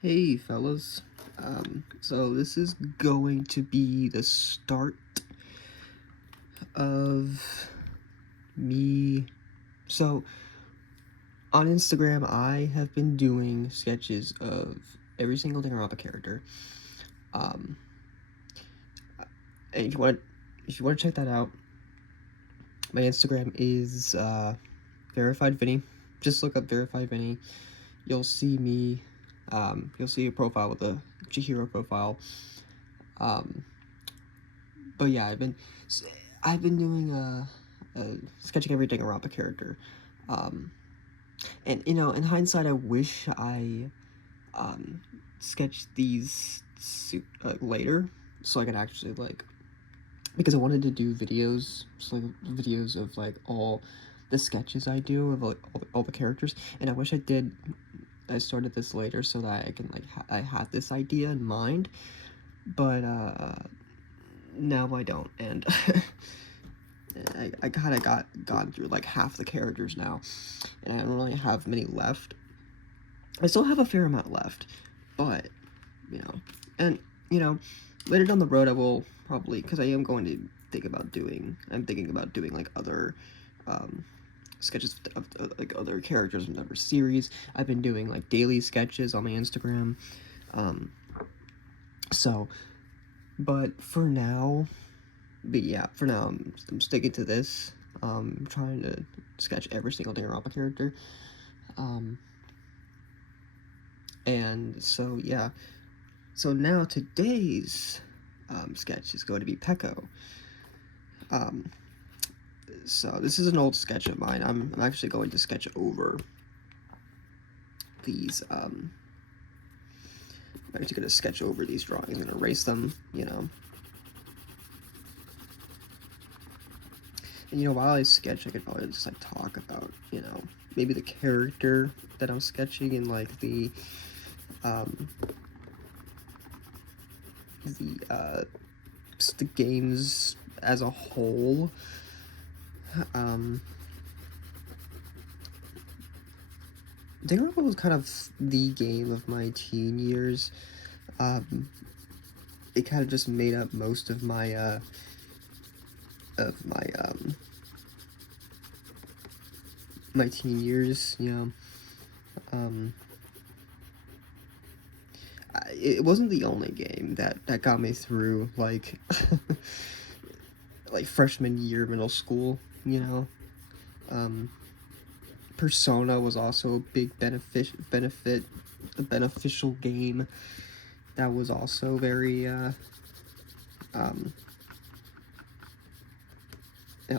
Hey fellas, so this is going to be the start of me. So on Instagram, I have been doing sketches of every single Danganronpa character. Um, and if you want to check that out, my Instagram is verified Vinny. Just look up verified Vinny. You'll see me. You'll see a profile with a Chihiro profile. But yeah, I've been doing sketching every Danganronpa character, and in hindsight, I wish I sketched these later, so I could actually because I wanted to do videos, so videos of all the sketches I do of all the characters, and I wish I did. I started this later so that I can I had this idea in mind, but now I don't, and I kind of gone through half the characters now, and I don't really have many left. I still have a fair amount left, but and later down the road I will probably, because I am going to I'm thinking about doing other sketches of other characters from other series. I've been doing daily sketches on my Instagram, so but for now. But yeah, for now, I'm sticking to this. I'm trying to sketch every single Danganronpa character. And so, yeah. So now today's sketch is going to be Peko. So this is an old sketch of mine. I'm actually going to sketch over these. I'm actually going to sketch over these drawings and erase them, And while I sketch, I could probably just talk about, maybe the character that I'm sketching and the games as a whole. Danganronpa was kind of the game of my teen years. It kind of just made up most of my my teen years, it wasn't the only game that got me through like freshman year middle school, Persona was also a big beneficial game that was also very it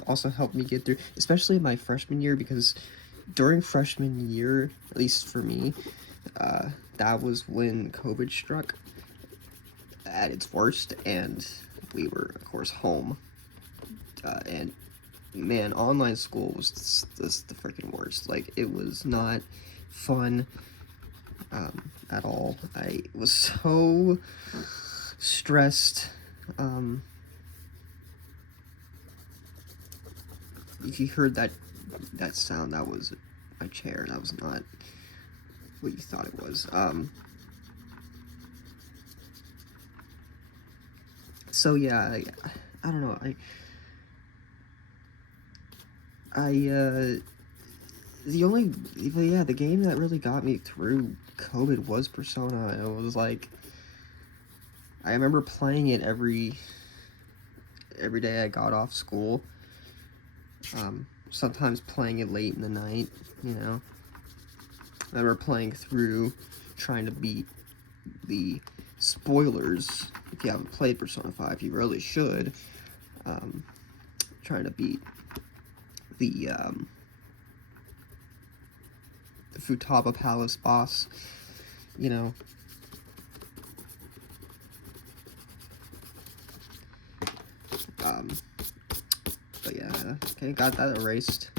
also helped me get through, especially my freshman year, because during freshman year, at least for me, that was when COVID struck at its worst, and we were, of course, home. And man, online school was the freaking worst. It was not fun at all. I was so stressed. If you heard that sound, that was my chair. That was not what you thought it was. So yeah, I don't know. The game that really got me through COVID was Persona. And it was I remember playing it every day I got off school. Sometimes playing it late in the night, I remember playing through, trying to beat the spoilers. If you haven't played Persona 5, you really should. Trying to beat the Futaba Palace boss, But yeah, okay, got that erased.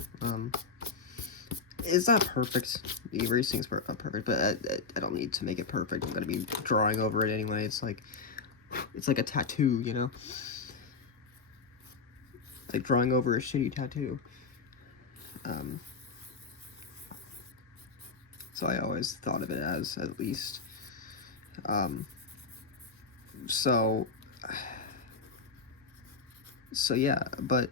It's not perfect. The erasing's not perfect, but I don't need to make it perfect. I'm gonna be drawing over it anyway. It's like a tattoo, like drawing over a shitty tattoo. So I always thought of it as, at least. Um, so, so yeah, but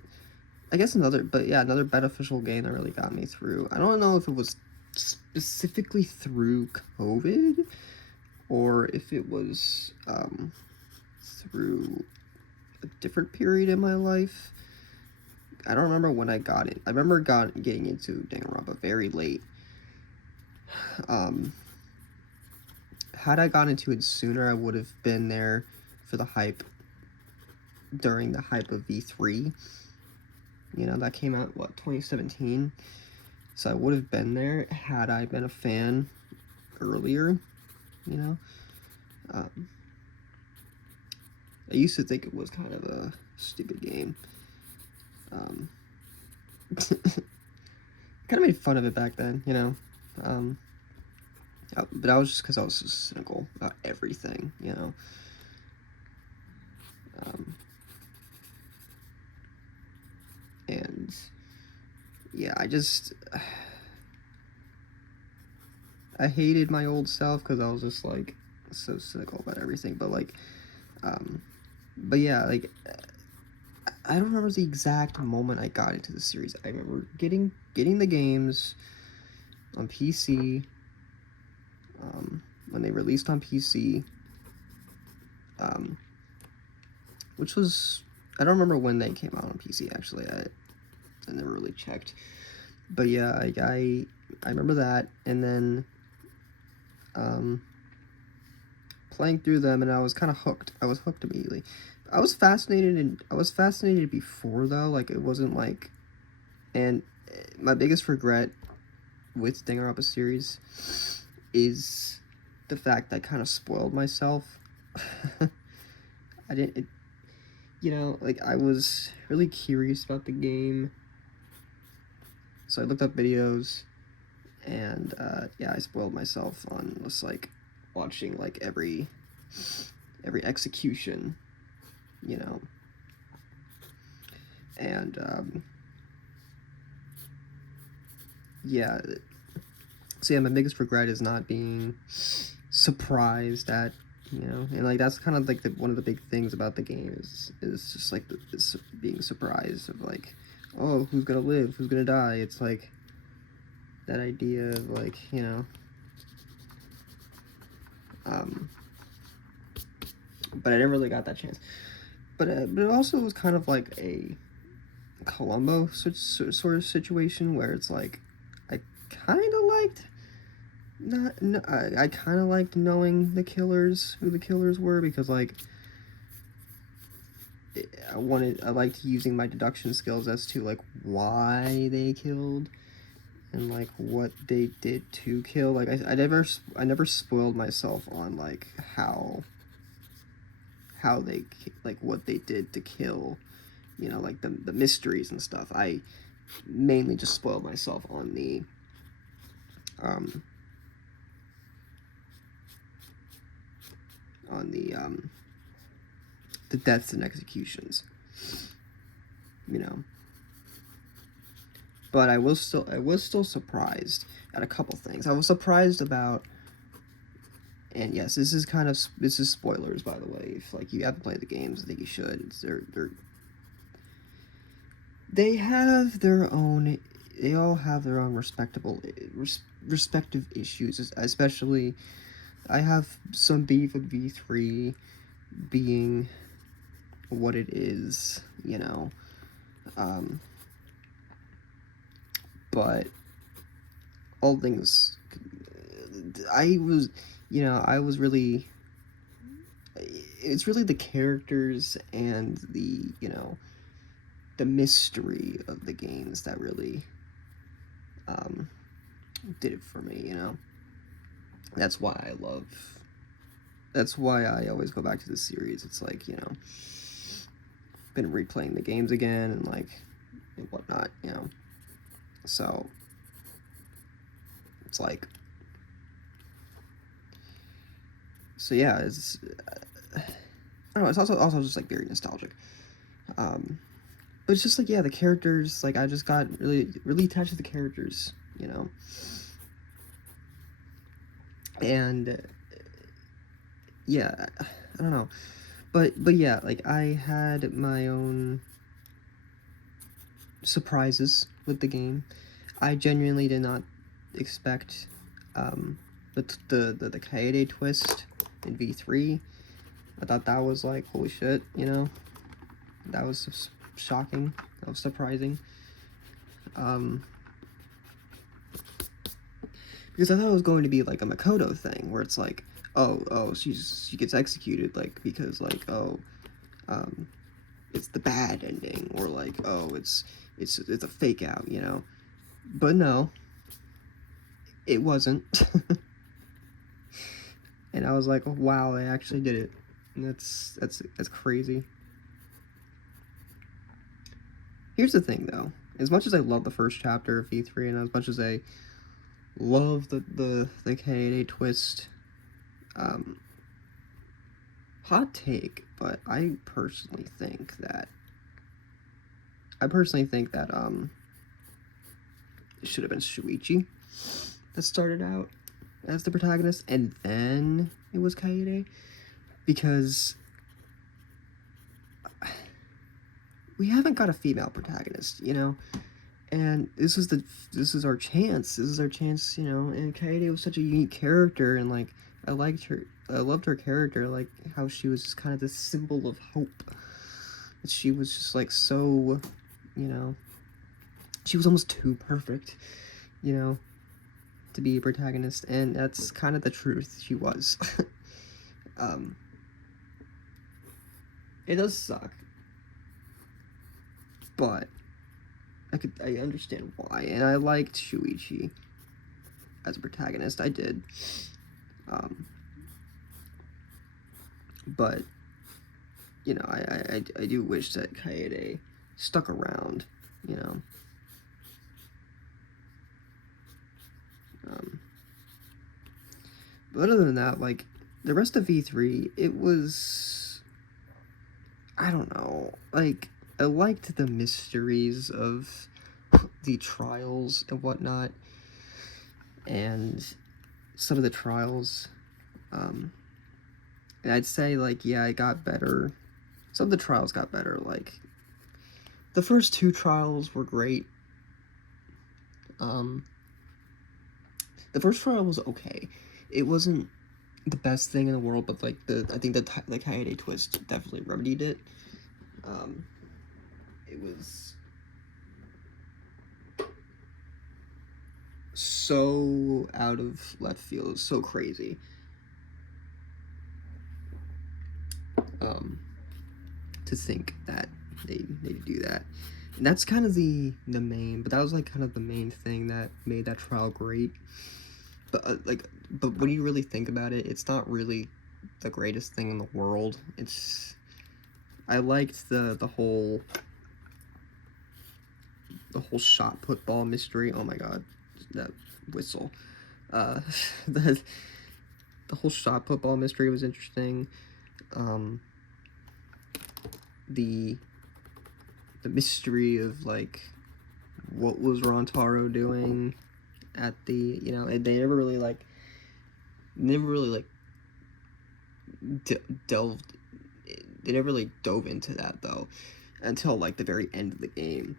I guess another beneficial game that really got me through. I don't know if it was specifically through COVID or if it was through a different period in my life. I don't remember when I got it. I remember getting into Danganronpa very late. Had I gone into it sooner, I would have been there for the hype during the hype of V3. You know, that came out, 2017? So I would have been there had I been a fan earlier, you know? I used to think it was kind of a stupid game. Kind of made fun of it back then, you know? But I was just because I was just cynical about everything, you know? And yeah, I hated my old self because I was just like so cynical about everything. But yeah, like I don't remember the exact moment I got into the series. I remember getting the games on PC when they released on PC, which was, I don't remember when they came out on PC actually. I never really checked, but yeah, I remember that, and then playing through them, and I was kind of hooked. I was hooked immediately. I was fascinated before though. Like it wasn't like, and my biggest regret with Danganronpa series is the fact that I kind of spoiled myself. I didn't, you know, like I was really curious about the game, so I looked up videos, and yeah, I spoiled myself on just like watching like every execution, you know, and yeah. So yeah, my biggest regret is not being surprised at, you know, and like that's kind of like one of the big things about the game is just like this being surprised of like, oh, who's gonna live, who's gonna die. It's like that idea of like, you know, but I never really got that chance. But it also was kind of like a Columbo sort of situation where it's like I kind of liked I kind of liked knowing who the killers were, because like I liked using my deduction skills as to like why they killed and like what they did to kill. Like I never spoiled myself on like how they, like what they did to kill, you know, like the mysteries and stuff. I mainly just spoiled myself on the the deaths and executions, you know. But I was still surprised at a couple things. I was surprised about, and yes, this is spoilers, by the way. If like you haven't played the games, I think you should. They all have their own respective issues. Especially, I have some beef with V3 being what it is, you know. But all things, I was really, it's really the characters and the, you know, the mystery of the games that really did it for me, you know. That's why I always go back to this series. It's like, you know, been replaying the games again and like and whatnot, you know. So it's like, so yeah, it's I don't know. It's also just like very nostalgic. But it's just like, yeah, the characters. Like I just got really attached to the characters, you know. And yeah, I don't know. But yeah, like, I had my own surprises with the game. I genuinely did not expect um, the Kaede twist in V3. I thought that was like, holy shit, you know? That was shocking. That was surprising. Because I thought it was going to be like a Makoto thing, where it's like, oh, she gets executed, like, because, like, um, it's the bad ending, or like, oh, it's a fake out, you know? But no, it wasn't. And I was like, oh, wow, they actually did it. And that's crazy. Here's the thing, though. As much as I love the first chapter of V3, and as much as I love the Kaede twist, hot take, but I personally think that it should have been Shuichi that started out as the protagonist, and then it was Kaede, because we haven't got a female protagonist, you know, and this is our chance. This is our chance, you know. And Kaede was such a unique character, and like, I loved her character, like how she was just kind of this symbol of hope. She was just like so, you know, she was almost too perfect, you know, to be a protagonist, and that's kind of the truth. She was. It does suck, but I understand why, and I liked Shuichi as a protagonist. I did, but you know, I do wish that Kaede stuck around, you know. But other than that, like, the rest of V3, it was, I don't know, like, I liked the mysteries of the trials and whatnot, and some of the trials, and I'd say, like, yeah, it got better. Some of the trials got better, like, the first two trials were great. The first trial was okay. It wasn't the best thing in the world, but like I think the Kaede twist definitely remedied it. It was so out of left field. It was so crazy. To think that they do that. And that's kind of the main, but that was like kind of the main thing that made that trial great. But but when you really think about it, it's not really the greatest thing in the world. I liked the whole shot put ball mystery. Oh my god, that whistle. The whole shot put ball mystery was interesting. The mystery of like what was Rontaro doing at the, you know, they never really delved. They never really dove into that though until like the very end of the game,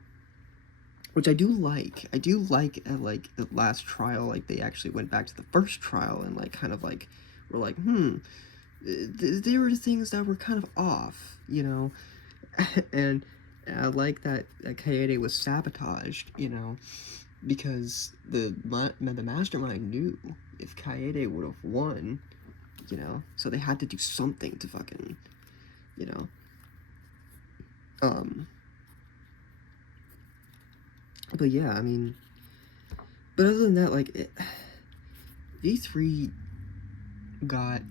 which I do like. I do like at like the last trial, like they actually went back to the first trial and like kind of like were like, there were things that were kind of off, you know. and I like that Kaede was sabotaged, you know, because the mastermind knew if Kaede would have won, you know, so they had to do something to fucking, you know, but yeah, I mean, but other than that, like, V3 got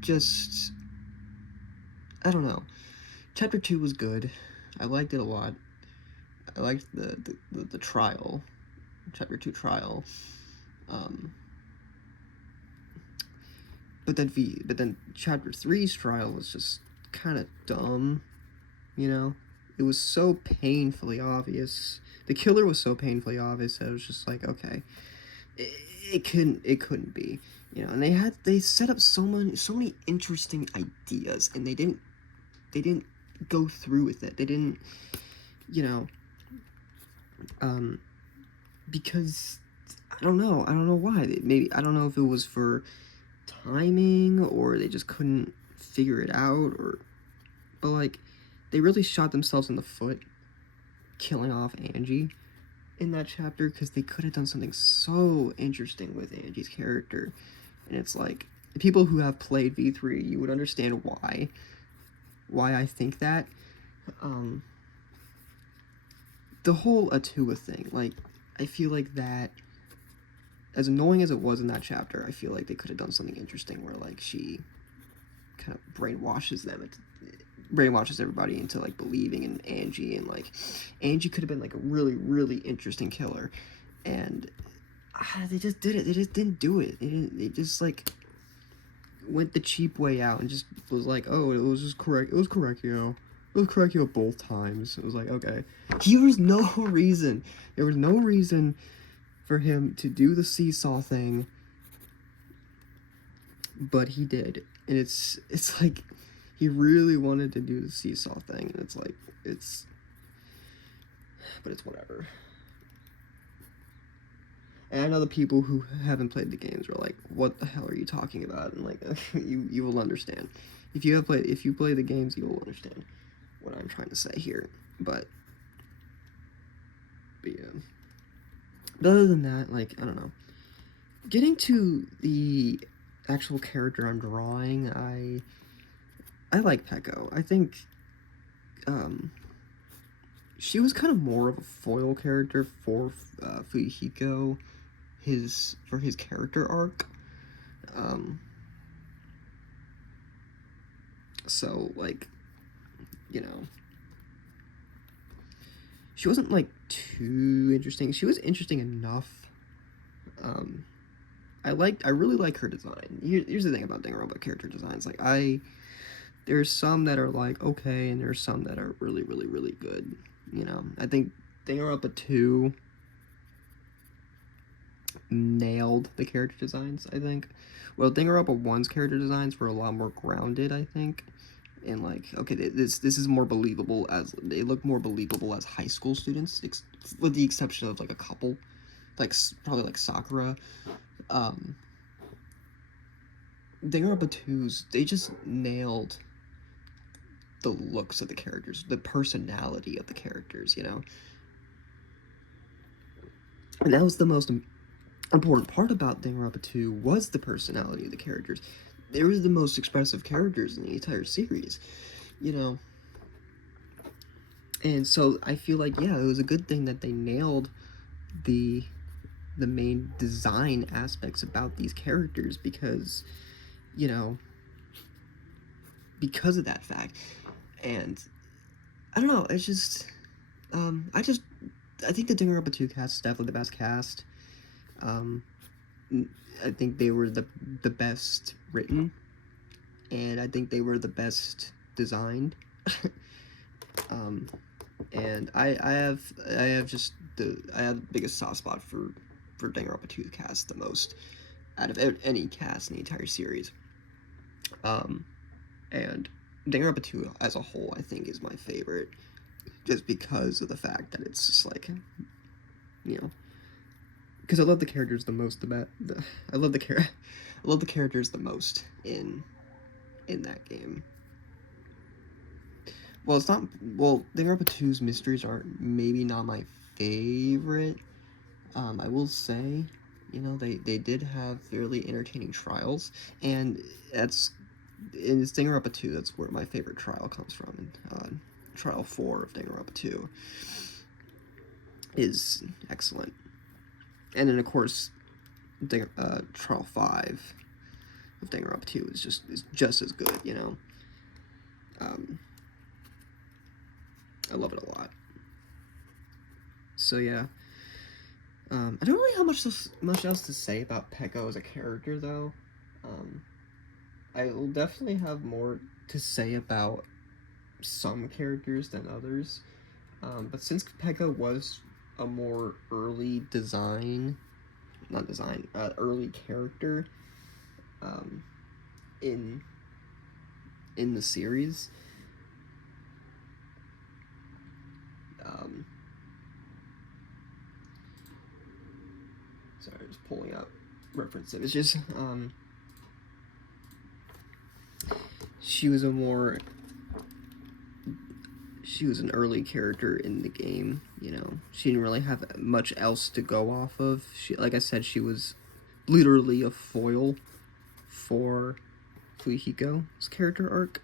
just, I don't know. Chapter 2 was good. I liked it a lot. I liked the trial, Chapter 2 trial. But then Chapter 3's trial was just kind of dumb, you know? It was so painfully obvious. The killer was so painfully obvious that it was just like, okay, it couldn't be, you know. And they set up so many interesting ideas, and they didn't go through with it. They didn't, you know, um, because I don't know why. Maybe I don't know if it was for timing or they just couldn't figure it out, or but like they really shot themselves in the foot killing off Angie in that chapter, because they could have done something so interesting with Angie's character. And it's like, people who have played V3, you would understand why I think that. Um, the whole Atua thing, like, I feel like that, as annoying as it was in that chapter, I feel like they could have done something interesting where, like, she kind of brainwashes everybody into, like, believing in Angie, and, like, Angie could have been, like, a really, really interesting killer. And they just did it. They just didn't do it. They just, like, went the cheap way out and just was like, oh, it was just correct. It was Correcchio. It was Correcchio both times. It was like, okay. There was no reason. There was no reason for him to do the seesaw thing, but he did. And it's like, he really wanted to do the seesaw thing, and it's like, but it's whatever. And I know the people who haven't played the games are like, what the hell are you talking about? And like, you will understand. If you play the games, you will understand what I'm trying to say here. But yeah. But other than that, like, I don't know. Getting to the actual character I'm drawing, I like Peko. I think she was kind of more of a foil character for Fuyuhiko, for his character arc. So, like, you know, she wasn't, like, too interesting. She was interesting enough. I really like her design. Here's the thing about Danganronpa character designs. Like, there's some that are, like, okay, and there's some that are really, really, really good. You know, I think Danganronpa 2 nailed the character designs, I think. Well, Danganronpa 1's character designs were a lot more grounded, I think. And, like, okay, this is more believable, as they look more believable as high school students, with the exception of, like, a couple, like, probably, like, Sakura. Danganronpa 2's, they just nailed the looks of the characters, the personality of the characters, you know? And that was the most important part about Danganronpa 2, was the personality of the characters. They were the most expressive characters in the entire series, you know? And so I feel like, yeah, it was a good thing that they nailed the main design aspects about these characters, because, you know, because of that fact. And I don't know, it's just, I think the Danganronpa 2 cast is definitely the best cast. I think they were the best written, and I think they were the best designed. And I have the biggest soft spot for Danganronpa 2 cast, the most out of any cast in the entire series. And Danganronpa 2 as a whole, I think, is my favorite, just because of the fact that it's just like, you know, because I love the characters the most. I love the characters the most in that game. Well, it's not. Well, Danganronpa 2's mysteries are maybe not my favorite. I will say, you know, they did have fairly entertaining trials, and that's in Danganronpa 2. That's where my favorite trial comes from. And Trial 4 of Danganronpa 2 is excellent. And then, of course, Trial 5 of Danganronpa 2 is just as good, you know. I love it a lot. So yeah, I don't really have much else to say about Peko as a character, though. I will definitely have more to say about some characters than others. But since Peko was a more early design not design, early character, in the series. Um, sorry, just pulling up reference images. She was an early character in the game, you know. She didn't really have much else to go off of. She, like I said, she was literally a foil for Fuyuhiko's character arc.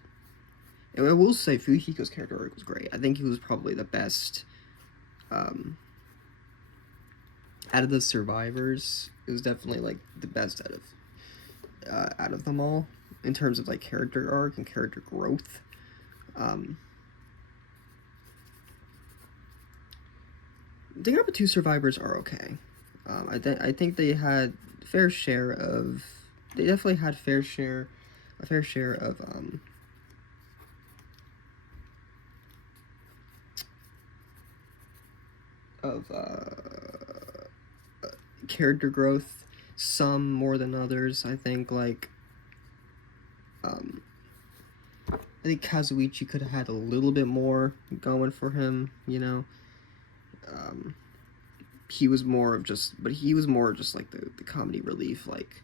And I will say Fuyuhiko's character arc was great. I think he was probably the best out of the survivors. It was definitely like the best out of them all in terms of like character arc and character growth. Danganronpa 2 survivors are okay. I think they had fair share of. They definitely had a fair share of character growth. Some more than others. I think I think Kazuichi could have had a little bit more going for him. You know. He was more just like the comedy relief, like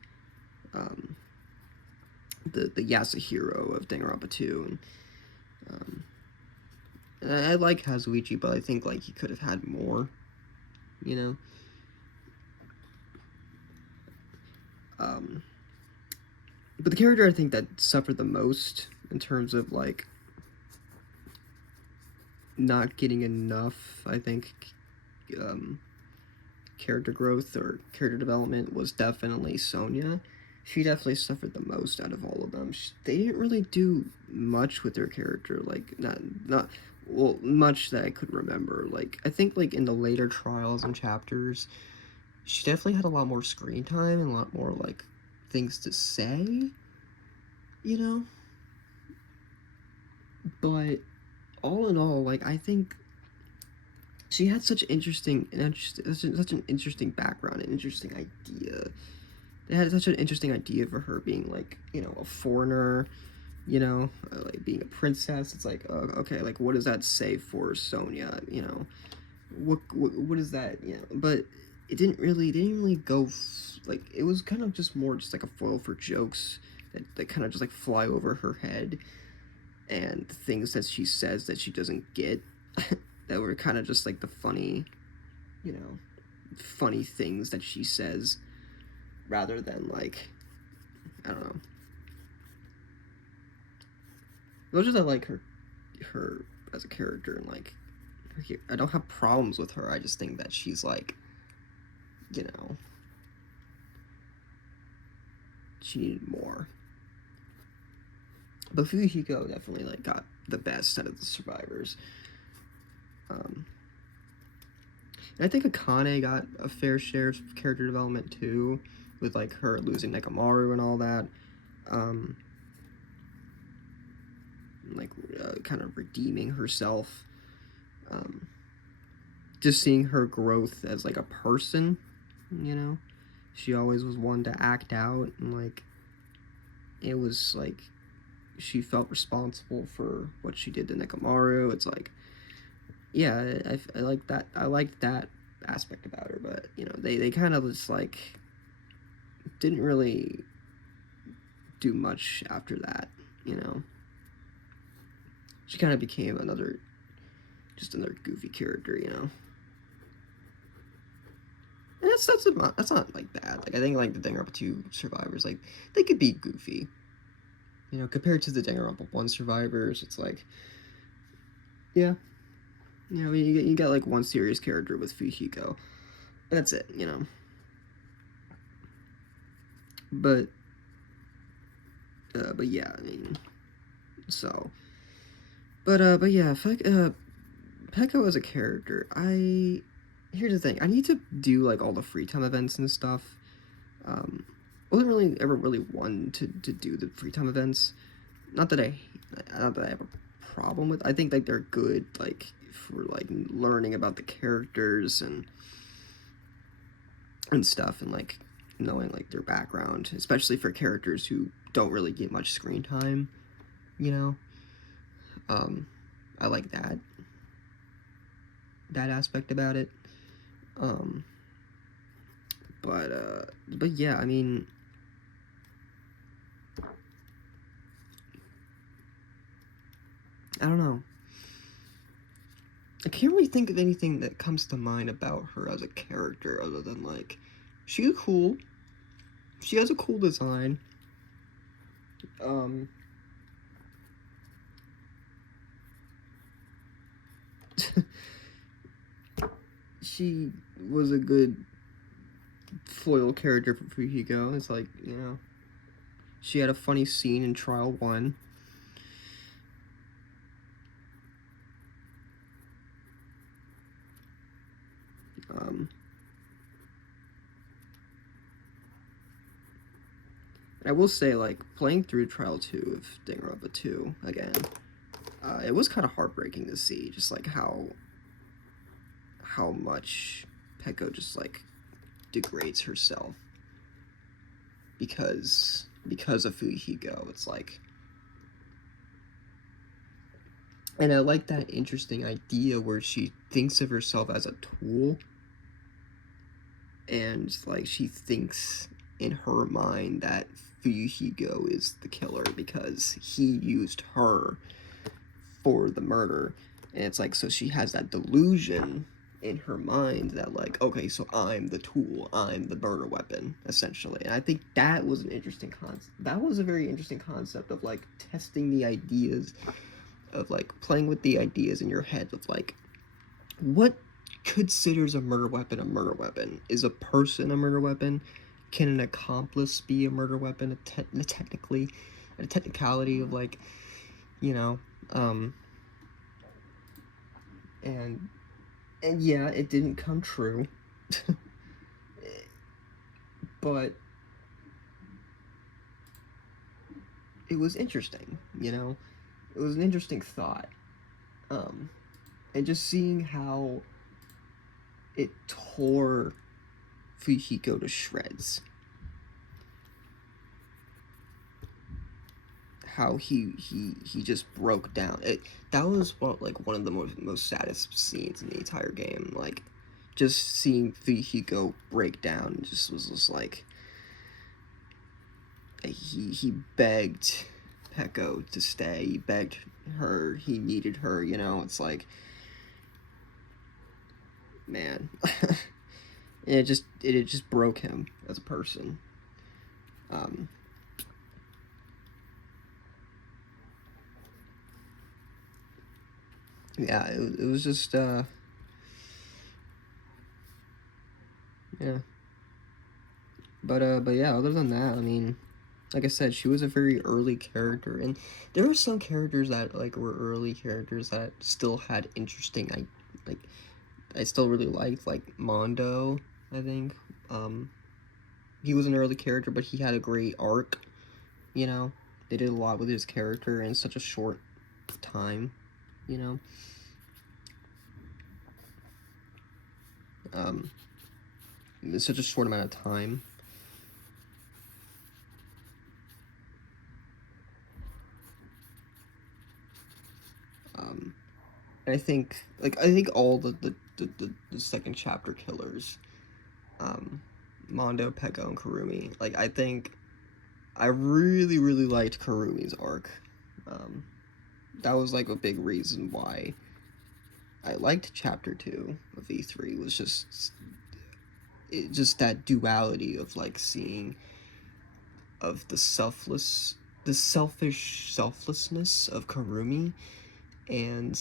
the Yasuhiro of Danganronpa 2. And I like Kazuichi, but I think like he could have had more, you know. But the character I think that suffered the most in terms of like not getting enough, I think, character growth or character development was definitely Sonya. She definitely suffered the most out of all of them. They didn't really do much with their character, like not well, much that I could remember. Like I think like in the later trials and chapters, she definitely had a lot more screen time and a lot more like things to say, you know. But all in all, like I think she had such an interesting background, an interesting idea. They had such an interesting idea for her being like, you know, a foreigner, you know, like being a princess. It's like, okay, like what does that say for Sonya? You know, what is that? You know, but it didn't really go like it was kind of just more just like a foil for jokes that kind of just like fly over her head, and things that she says that she doesn't get that were kind of just like the funny, you know, funny things that she says rather than like, I don't know. As much as I like her as a character and like, I don't have problems with her. I just think that she's like, you know, she needed more. But Fuyuhiko definitely like got the best out of the survivors. And I think Akane got a fair share of character development too, with like her losing Nekomaru and all that. Kind of redeeming herself. Just seeing her growth as like a person, you know. She always was one to act out, and like it was like she felt responsible for what she did to Nekomaru. It's like, yeah, I like that. I liked that aspect about her, but you know, they kind of just like didn't really do much after that. You know, she kind of became another goofy character. You know, and that's not like bad. Like I think like the Danganronpa 2 survivors, like they could be goofy. You know, compared to the Danganronpa 1 survivors, it's like, yeah, you know, you got like one serious character with Fuyuhiko. That's it, you know. But yeah, I mean, so. But yeah, Peko as a character, here's the thing, I need to do like all the free time events and stuff. Wasn't really ever really one to do the free time events. Not that I have a problem with. I think like they're good like for like learning about the characters and and stuff, and like knowing like their background, especially for characters who don't really get much screen time, you know. I like that aspect about it. Um, but yeah, I mean, I don't know. I can't really think of anything that comes to mind about her as a character other than like she's cool. She has a cool design. Um, she was a good foil character for Fujiko. It's like, you know, she had a funny scene in Trial 1. Um, I will say, like, playing through Trial 2 of Danganronpa 2 again, it was kind of heartbreaking to see just, like, how much Peko just, like, degrades herself because of Fujiko. It's like, and I like that interesting idea where she thinks of herself as a tool, and like she thinks in her mind that Fujiko is the killer because he used her for the murder. And it's like, so she has that delusion in her mind that like, okay, so I'm the tool, I'm the murder weapon, essentially. And I think that was an interesting concept. That was a very interesting concept of like testing the ideas, of like playing with the ideas in your head of like, what considers a murder weapon? Is a person a murder weapon? Can an accomplice be a murder weapon? Technically, a technicality of like, you know, and yeah, it didn't come true, but it was interesting, you know. It was an interesting thought, and just seeing how it tore Fujiko to shreds. How he just broke down. That was one of the most saddest scenes in the entire game. Like, just seeing Fujiko break down just was just like he begged Peko to stay. He begged her. He needed her. You know, it's like, man, it just broke him as a person. Yeah, it was just yeah. But yeah, other than that, I mean, like I said, she was a very early character, and there were some characters that like were early characters that still had interesting, I still really liked, like Mondo. I think he was an early character, but he had a great arc. You know, they did a lot with his character in such a short time. You know, in such a short amount of time. And I think all the second chapter killers, Mondo, Peko, and Kurumi. Like, I think I really liked Kurumi's arc. That was like a big reason why I liked chapter 2 of E3, was just that duality of like seeing of the selfish selflessness of Kurumi, and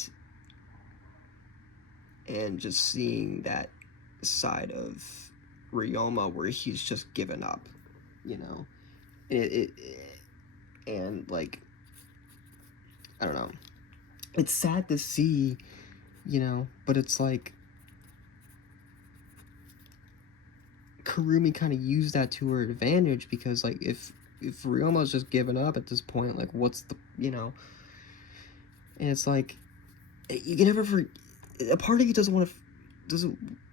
just seeing that side of Ryoma where he's just given up, you know. And like, I don't know. It's sad to see, you know, but it's like Kurumi kind of used that to her advantage, because like if Ryoma's just given up at this point, like what's the, you know. And it's like, you can never a part of you doesn't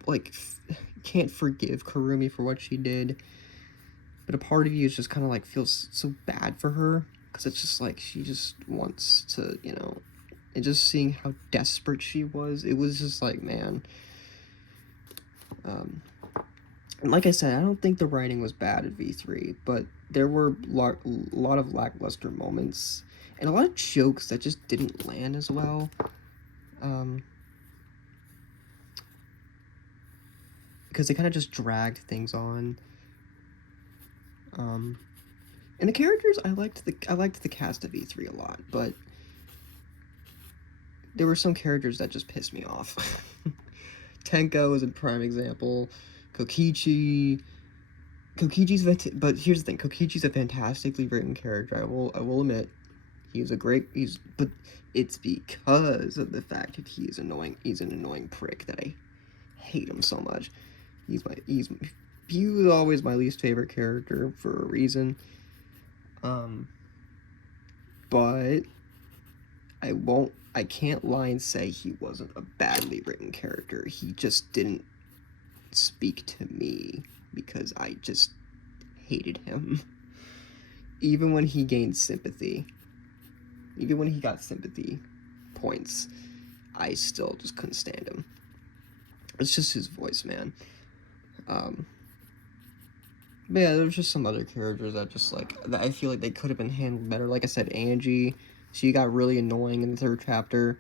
like, can't forgive Kurumi for what she did, but a part of you is just kind of like feels so bad for her, because it's just like she just wants to, you know, and just seeing how desperate she was, it was just like, man. And like I said, I don't think the writing was bad at V3, but there were a lot of lackluster moments and a lot of jokes that just didn't land as well. Because they kind of just dragged things on. And the characters, I liked the cast of V3 a lot, but there were some characters that just pissed me off. Tenko is a prime example. Kokichi's but here's the thing, Kokichi's a fantastically written character. I will admit, but it's because of the fact that he's an annoying prick that I hate him so much. He was always my least favorite character for a reason. But I can't lie and say he wasn't a badly written character. He just didn't speak to me because I just hated him. Even when he gained sympathy, even when he got sympathy points, I still just couldn't stand him. It's just his voice, man. But yeah, there's just some other characters that just like that I feel like they could have been handled better. Like I said, Angie, she got really annoying in the 3rd chapter.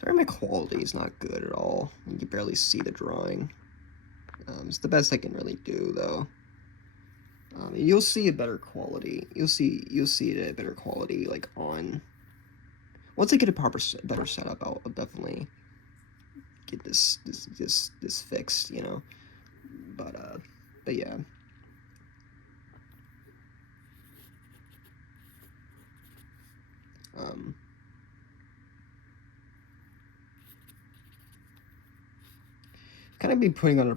Sorry, my quality is not good at all. You can barely see the drawing. It's the best I can really do, though. You'll see a better quality. You'll see it at better quality, like on. Once I get a better setup, I'll definitely get this fixed, you know. But yeah. Kind of be putting under.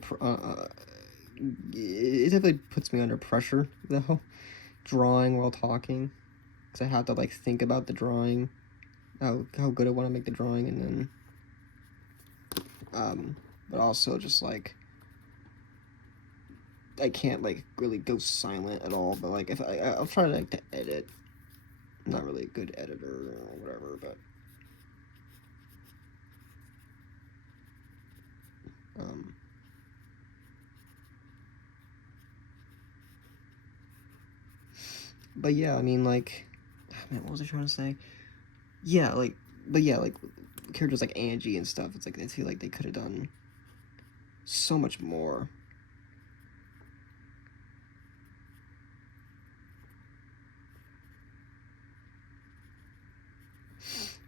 It definitely puts me under pressure though, drawing while talking, because I have to like think about the drawing, how good I want to make the drawing, and then, but also just like I can't like really go silent at all. But like if I'll try like to edit. I'm not really a good editor or whatever, but but yeah, I mean, like, man, what was I trying to say? Yeah, like, but yeah, like, characters like Angie and stuff, it's like, I feel like they could have done so much more.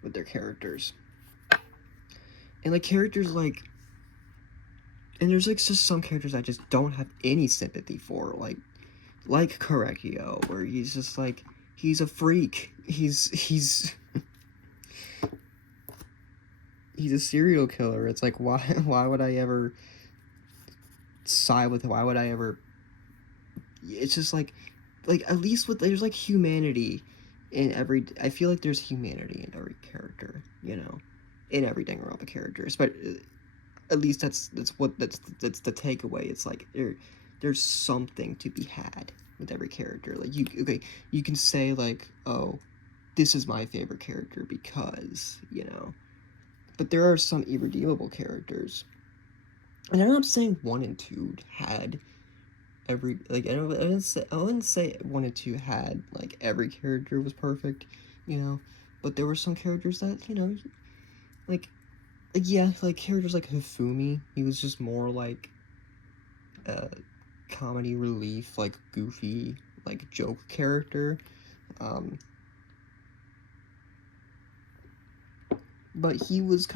With their characters. And, like, characters like, and there's, like, just some characters I just don't have any sympathy for, like Korekio, where he's just, like, he's a freak. He's a serial killer. It's like, why would I ever side with him? Why would I ever... It's just like at least there's like humanity in every... I feel like there's humanity in every character, you know, in every Danganronpa character. But at least that's the takeaway. It's like there's something to be had with every character. Like you can say like, oh, this is my favorite character because, you know, but there are some irredeemable characters, and I'm not saying 1 and 2 had every, like, I wouldn't say 1 and 2 had like every character was perfect, you know, but there were some characters that, you know, like yeah, like characters like Hifumi, he was just more like a comedy relief, like goofy, like joke character. But he was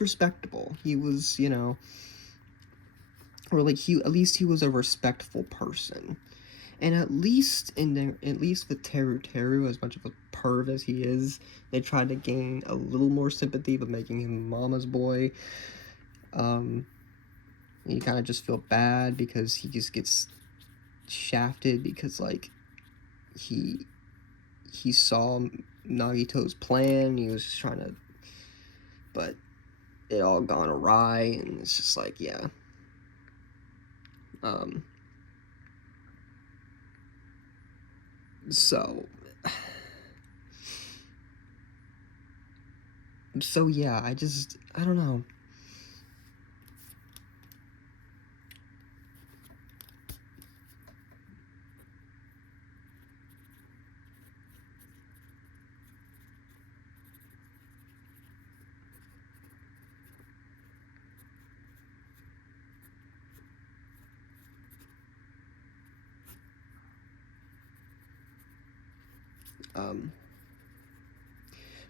respectable. He was, you know, or like at least he was a respectful person. And at least with Teru, as much of a perv as he is, they tried to gain a little more sympathy by making him mama's boy. You kind of just feel bad because he just gets shafted because like he saw Nagito's plan. He was just trying to but it all gone awry, and it's just like, yeah. So yeah, I don't know.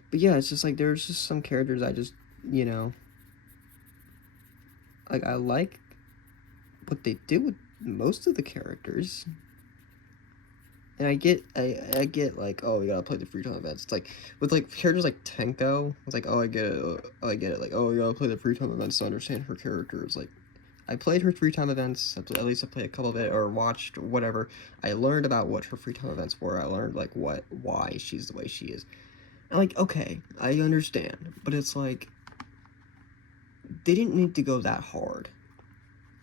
But yeah, it's just like there's just some characters I just, you know, like I like what they did with most of the characters. And I get like, oh, you gotta play the free time events. It's like with like characters like Tenko, it's like, oh, I get it, oh, I get it. Like, oh, you gotta play the free time events to understand her character. It's like, I played her free time events. At least I played a couple of it or watched or whatever. I learned about what her free time events were. I learned like why she's the way she is. And like, okay, I understand, but it's like they didn't need to go that hard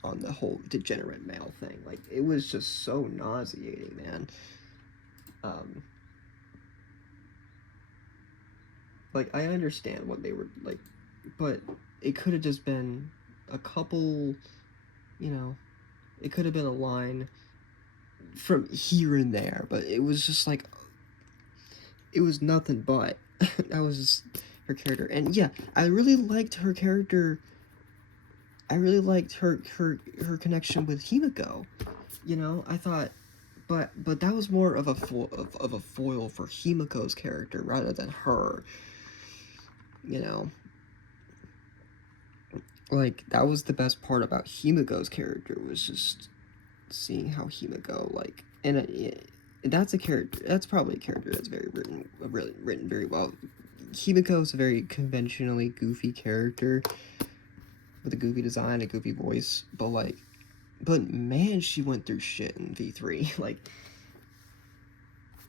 on the whole degenerate male thing. Like, it was just so nauseating, man. Like, I understand what they were like, but it could have just been a couple, you know, it could have been a line from here and there, but it was just like, it was nothing but. That was just her character. And yeah, I really liked her character. I really liked her connection with Himiko. You know, I thought, but that was more of a foil for Himiko's character rather than her. You know, like that was the best part about Himiko's character, was just seeing how Himiko, like, and that's a character. That's probably a character that's really written very well. Himiko is a very conventionally goofy character with a goofy design, a goofy voice, but man, she went through shit in V3. Like,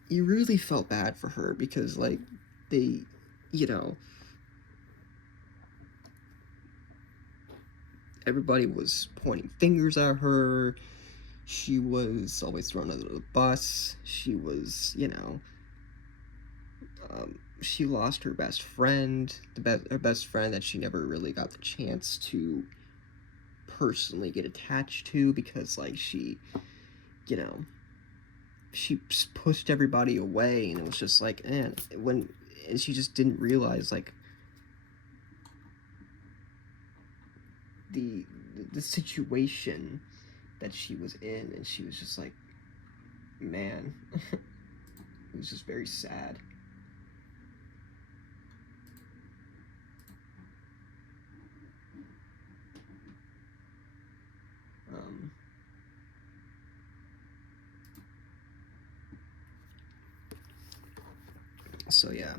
you really felt bad for her because, like, they, you know, everybody was pointing fingers at her. She was always thrown under the bus. She was, you know, she lost her best friend, her best friend that she never really got the chance to personally get attached to, because, like, she, you know, she pushed everybody away, and it was just like, and she just didn't realize, like, the situation that she was in, and she was just like, man. It was just very sad. So yeah.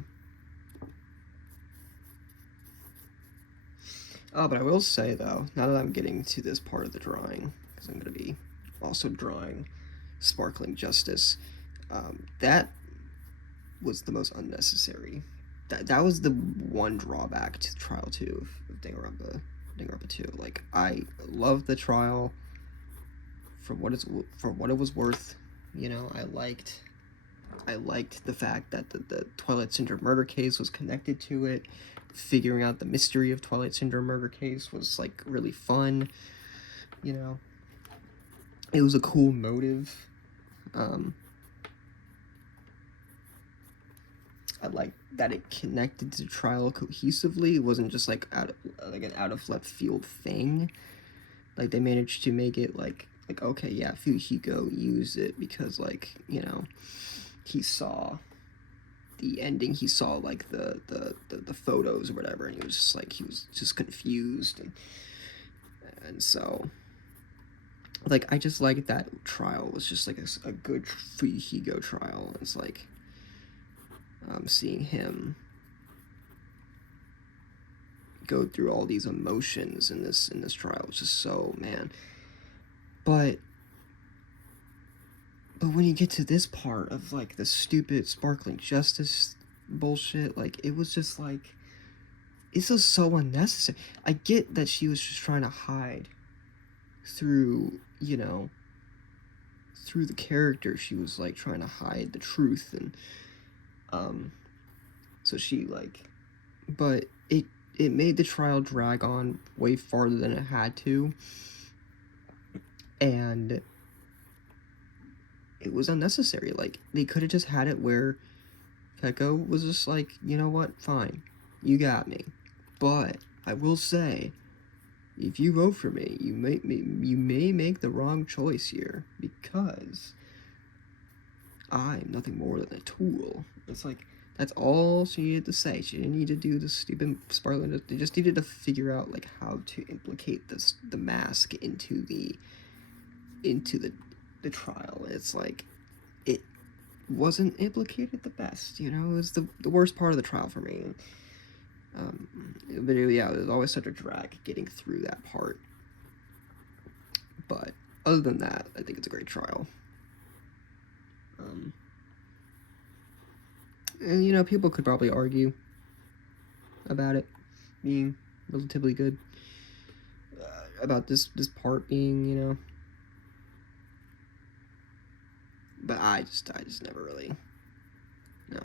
Oh, but I will say though, now that I'm getting to this part of the drawing, because I'm going to be also drawing Sparkling Justice, that was the most unnecessary. That was the one drawback to Trial 2 of Danganronpa 2. Like, I love the trial for what it was worth. You know, I liked the fact that the Twilight Syndrome murder case was connected to it. Figuring out the mystery of Twilight Syndrome murder case was, like, really fun. You know, it was a cool motive. I like that it connected to the trial cohesively. It wasn't just like an out of left field thing. Like, they managed to make it like okay, yeah, Fujiko used it because, like, you know, he saw the ending, he saw like the photos or whatever, and he was just confused, and so, like, I just like that trial was just like a good Fujiko trial. It's like, seeing him go through all these emotions in this trial was just so, man. But when you get to this part of, like, the stupid Sparkling Justice bullshit, like, it was just like, this is so unnecessary. I get that she was just trying to hide through, you know, through the character. She was like trying to hide the truth, and so she like, but it made the trial drag on way farther than it had to, and it was unnecessary. Like, they could have just had it where Peko was just like, you know what, fine, you got me, but I will say, if you vote for me, you may make the wrong choice here, because I'm nothing more than a tool. It's like, that's all she needed to say. She didn't need to do the stupid sparkling. They just needed to figure out like how to implicate the mask into the trial. It's like, it wasn't implicated the best, you know. It was the worst part of the trial for me. But yeah, there's always such a drag getting through that part. But other than that, I think it's a great trial. And you know, people could probably argue about it being relatively good, about this part being, you know, but I just never really, no.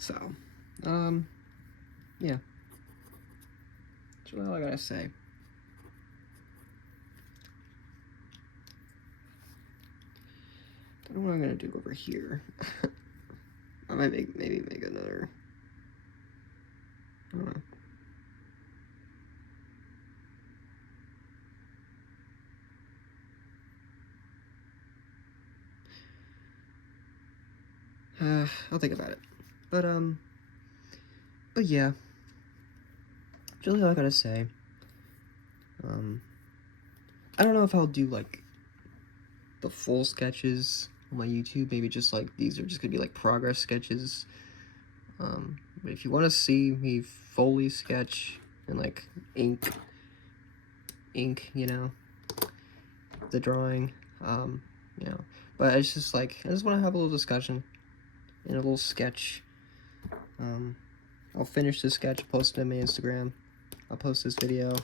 So, yeah. That's really all I gotta say. I don't know what I'm gonna do over here. I might maybe make another. I don't know. I'll think about it. But yeah. That's really all I gotta say. I don't know if I'll do like the full sketches on my YouTube. Maybe just like, these are just gonna be like progress sketches. But if you want to see me fully sketch and like ink, you know, the drawing, you know, but it's just like, I just want to have a little discussion and a little sketch. I'll finish this sketch, post it on my Instagram. I'll post this video.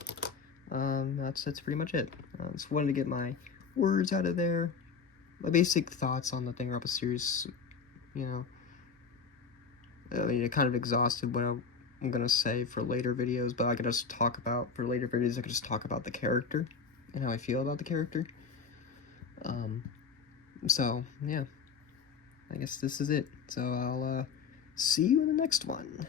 That's pretty much it. Just wanted to get my words out of there, my basic thoughts on the Danganronpa series. You know, I mean, it kind of exhausted what I'm gonna say for later videos, but I could just talk about, for later videos, I could just talk about the character and how I feel about the character. So yeah, I guess this is it. So I'll see you in the next one.